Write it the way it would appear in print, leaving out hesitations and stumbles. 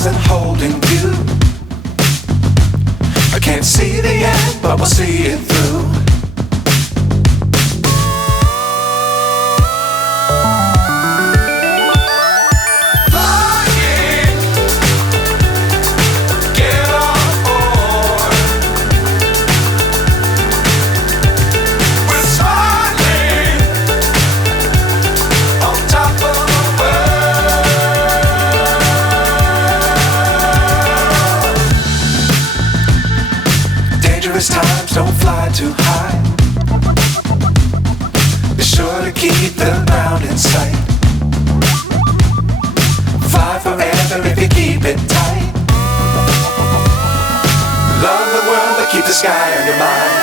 stars and holding you. I can't see the end, but we'll see it through. Times don't fly too high. Be sure to keep the ground in sight. Fly forever if you keep it tight. Love the world but keep the sky on your mind.